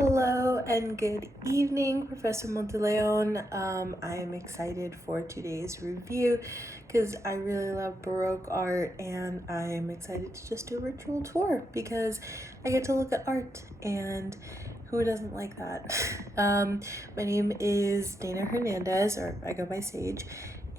Hello and good evening, Professor Monteleone. I am excited for today's review because I really love Baroque art, and I'm excited to just do a virtual tour because I get to look at art, and who doesn't like that? My name is Dana Hernandez, or I go by Sage,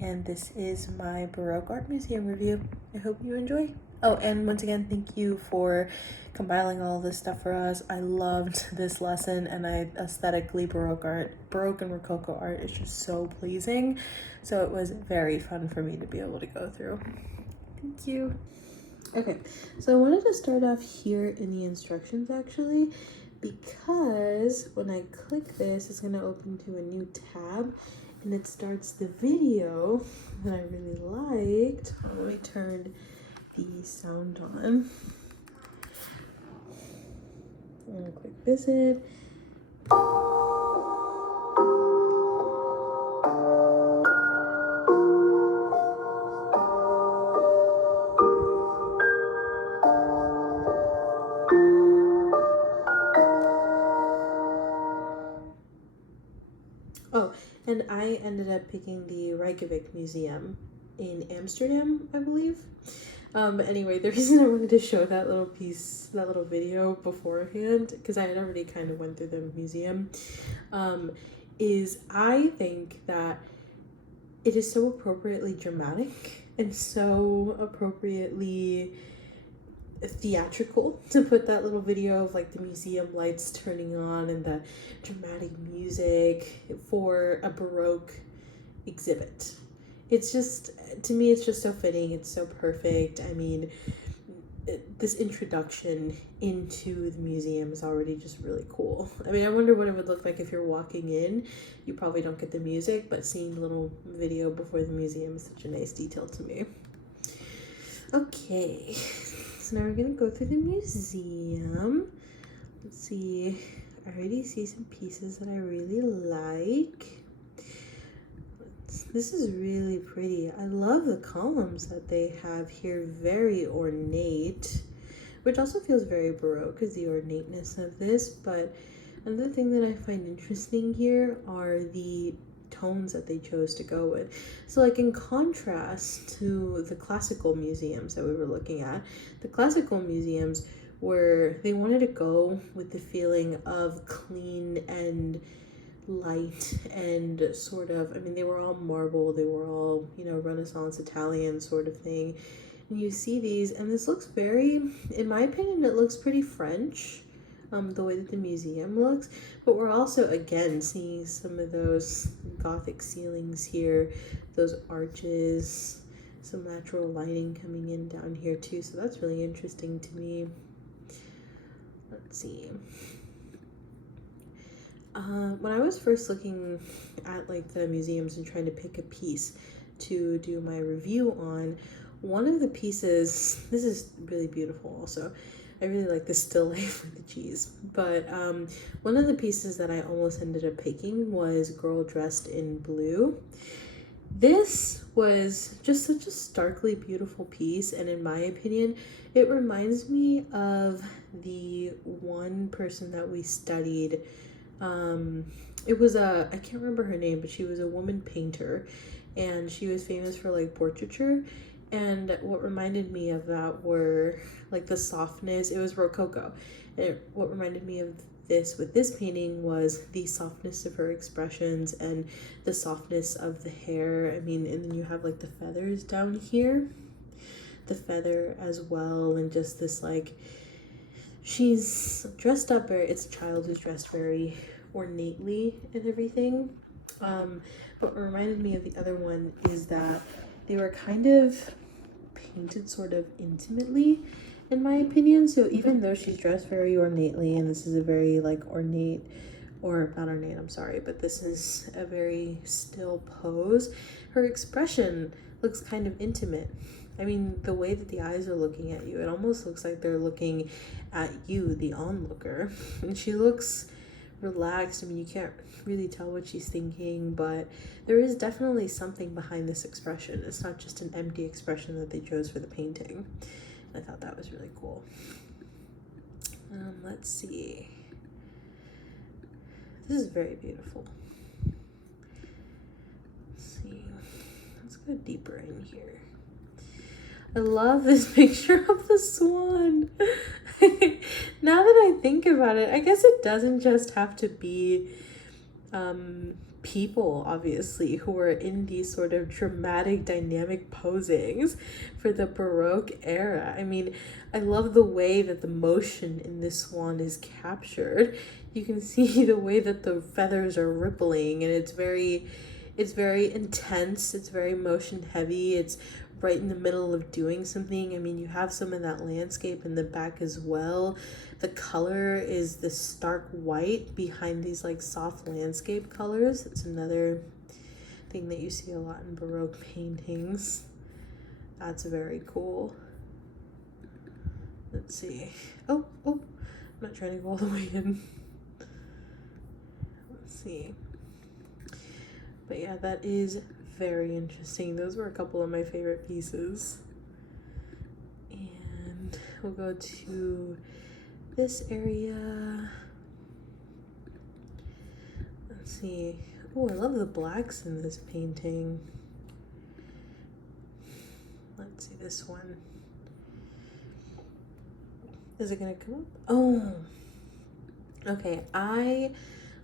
and this is my Baroque Art Museum review. I hope you enjoy. Oh, and once again, thank you for compiling all this stuff for us. I loved this lesson, and aesthetically Baroque and Rococo art is just so pleasing. So it was very fun for me to be able to go through. Thank you. Okay, so I wanted to start off here in the instructions actually, because when I click this, it's gonna open to a new tab, and it starts the video that I really liked. Let me turn the sound on. I'm gonna click visit. Oh, and I ended up picking the Reykjavik Museum in Amsterdam, I believe. But anyway, the reason I wanted to show that little piece, that little video beforehand, because I had already kind of went through the museum, is I think that it is so appropriately dramatic and so appropriately theatrical to put that little video of like the museum lights turning on and the dramatic music for a Baroque exhibit. It's just, to me, it's just so fitting. It's so perfect. I mean, this introduction into the museum is already just really cool. I mean, I wonder what it would look like if you're walking in. You probably don't get the music, but seeing the little video before the museum is such a nice detail to me. Okay, so now we're gonna go through the museum. Let's see, I already see some pieces that I really like. This is really pretty. I love the columns that they have here, very ornate, which also feels very Baroque, is the ornateness of this. But another thing that I find interesting here are the tones that they chose to go with. So like in contrast to the classical museums that we were looking at, the classical museums they wanted to go with the feeling of clean and light and sort of, I mean, they were all marble, they were all, you know, Renaissance Italian sort of thing. And you see these, and this looks very, in my opinion, it looks pretty French, the way that the museum looks. But we're also, again, seeing some of those Gothic ceilings here, those arches, some natural lighting coming in down here too. So that's really interesting to me. Let's see. When I was first looking at like the museums and trying to pick a piece to do my review on, one of the pieces, this is really beautiful also, I really like the still life with the cheese, but one of the pieces that I almost ended up picking was Girl Dressed in Blue. This was just such a starkly beautiful piece, and in my opinion, it reminds me of the one person that we studied. It was I can't remember her name, but she was a woman painter, and she was famous for like portraiture. And what reminded me of that were like the softness. It was Rococo, and what reminded me of this with this painting was the softness of her expressions and the softness of the hair. I mean, and then you have like the feathers down here, the feather as well, and just this like, she's dressed up very, it's a child who's dressed very ornately and everything. But what reminded me of the other one is that they were kind of painted sort of intimately, in my opinion. So even though she's dressed very ornately, and this is a very like ornate, or not ornate, I'm sorry, but this is a very still pose, her expression looks kind of intimate. I mean, the way that the eyes are looking at you, it almost looks like they're looking at you, the onlooker. And she looks relaxed. I mean, you can't really tell what she's thinking, but there is definitely something behind this expression. It's not just an empty expression that they chose for the painting. And I thought that was really cool. Let's see. This is very beautiful. Let's see. Let's go deeper in here. I love this picture of the swan. Now that I think about it, I guess it doesn't just have to be people, obviously, who are in these sort of dramatic, dynamic posings for the Baroque era. I mean, I love the way that the motion in this swan is captured. You can see the way that the feathers are rippling, and it's very intense. It's very motion heavy. It's right in the middle of doing something. I mean, you have some of that landscape in the back as well. The color is this stark white behind these like soft landscape colors. It's another thing that you see a lot in Baroque paintings. That's very cool. Let's see. Oh, I'm not trying to go all the way in. Let's see. But yeah, that is very interesting. Those were a couple of my favorite pieces. And we'll go to this area. Let's see. Oh, I love the blacks in this painting. Let's see this one. Is it gonna come up? Oh, okay. I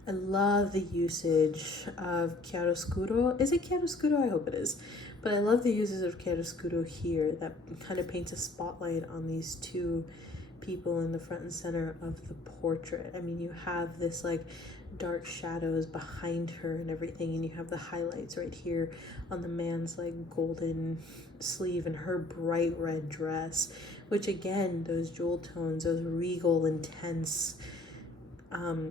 love the usage of chiaroscuro. Is it chiaroscuro? I hope it is. But I love the uses of chiaroscuro here that kind of paints a spotlight on these two people in the front and center of the portrait. I mean, you have this like dark shadows behind her and everything, and you have the highlights right here on the man's like golden sleeve and her bright red dress, which again, those jewel tones, those regal, intense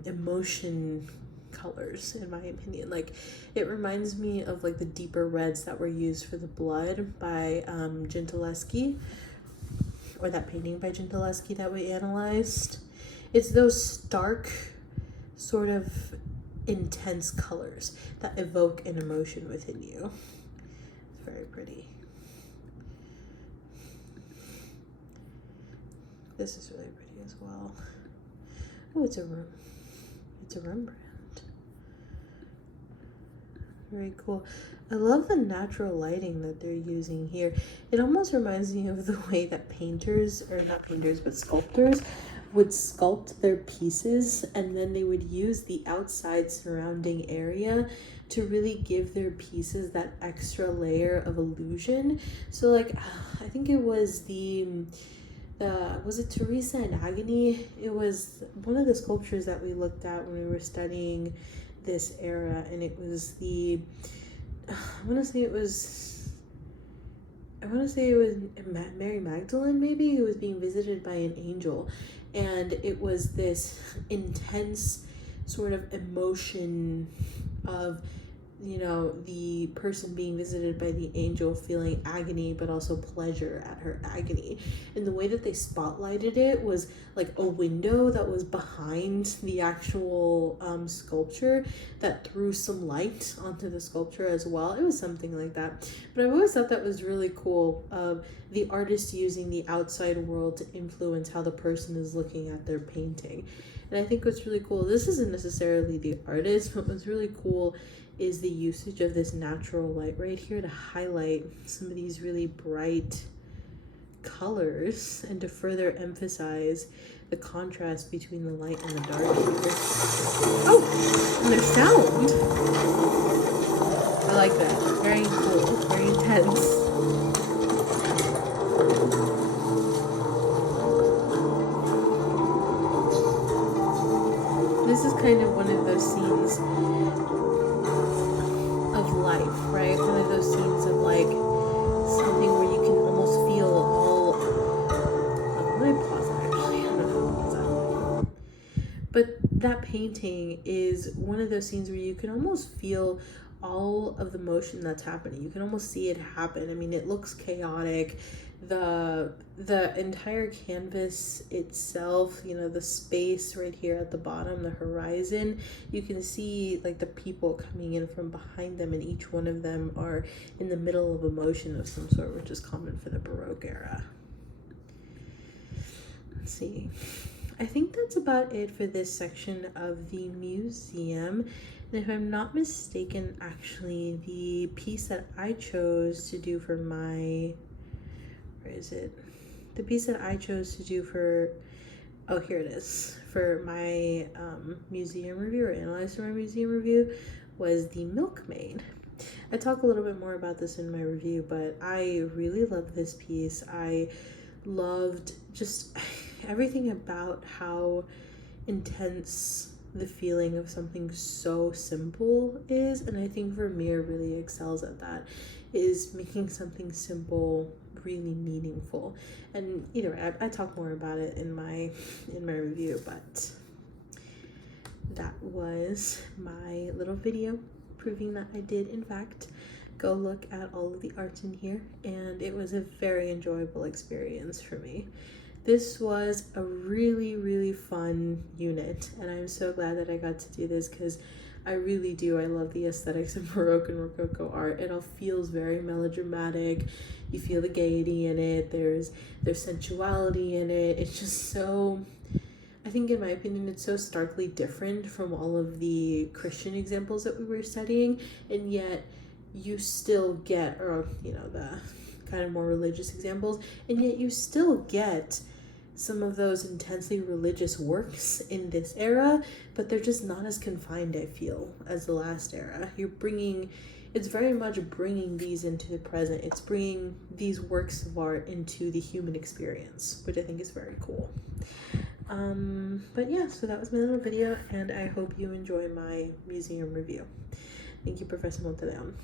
emotion colors, in my opinion. Like, it reminds me of like the deeper reds that were used for the blood by Gentileschi, or that painting by Gentileschi that we analyzed. It's those stark, sort of intense colors that evoke an emotion within you. It's very pretty. This is really pretty as well. Oh, it's a Rembrandt. Very cool. I love the natural lighting that they're using here. It almost reminds me of the way that painters, or not painters, but sculptors would sculpt their pieces, and then they would use the outside surrounding area to really give their pieces that extra layer of illusion. So like, I think it was was it Teresa in Agony? It was one of the sculptures that we looked at when we were studying this era, and it was I want to say it was Mary Magdalene, maybe, who was being visited by an angel, and it was this intense sort of emotion of, you know, the person being visited by the angel feeling agony but also pleasure at her agony. And the way that they spotlighted it was like a window that was behind the actual sculpture that threw some light onto the sculpture as well. It was something like that. But I've always thought that was really cool, the artist using the outside world to influence how the person is looking at their painting. And I think what's really cool, this isn't necessarily the artist, but what's really cool is the usage of this natural light right here to highlight some of these really bright colors and to further emphasize the contrast between the light and the dark here. Oh, and there's sound. I like that. Very cool, very intense. This is kind of one of those scenes of life, right? One of those scenes of like something where you can almost feel all. Let me pause that actually. I don't know if I'll pause that. But that painting is one of those scenes where you can almost feel all of the motion that's happening. You can almost see it happen. I mean, it looks chaotic. The entire canvas itself, you know, the space right here at the bottom, the horizon, you can see like the people coming in from behind them, and each one of them are in the middle of emotion of some sort, which is common for the Baroque era. Let's see. I think that's about it for this section of the museum. And if I'm not mistaken, actually, the piece that I chose to do for my, where is it? The piece that I chose to do for, oh, here it is, for my museum review, or analyzed for my museum review, was the Milkmaid. I talk a little bit more about this in my review, but I really love this piece. I loved just everything about how intense the feeling of something so simple is, and I think Vermeer really excels at that, is making something simple really meaningful. And either way, I talk more about it in my review, but that was my little video proving that I did in fact go look at all of the art in here, and it was a very enjoyable experience for me. This was a really fun unit, and I'm so glad that I got to do this because I really do. I love the aesthetics of Baroque and Rococo art. It all feels very melodramatic. You feel the gaiety in it. There's sensuality in it. It's just so, I think in my opinion, it's so starkly different from all of the Christian examples that we were studying, and yet you still get, or the kind of more religious examples, and yet you still get some of those intensely religious works in this era, but they're just not as confined, I feel, as the last era. It's very much bringing these into the present. It's bringing these works of art into the human experience, which I think is very cool. But yeah, so that was my little video, and I hope you enjoy my museum review. Thank you, Professor Monteleon.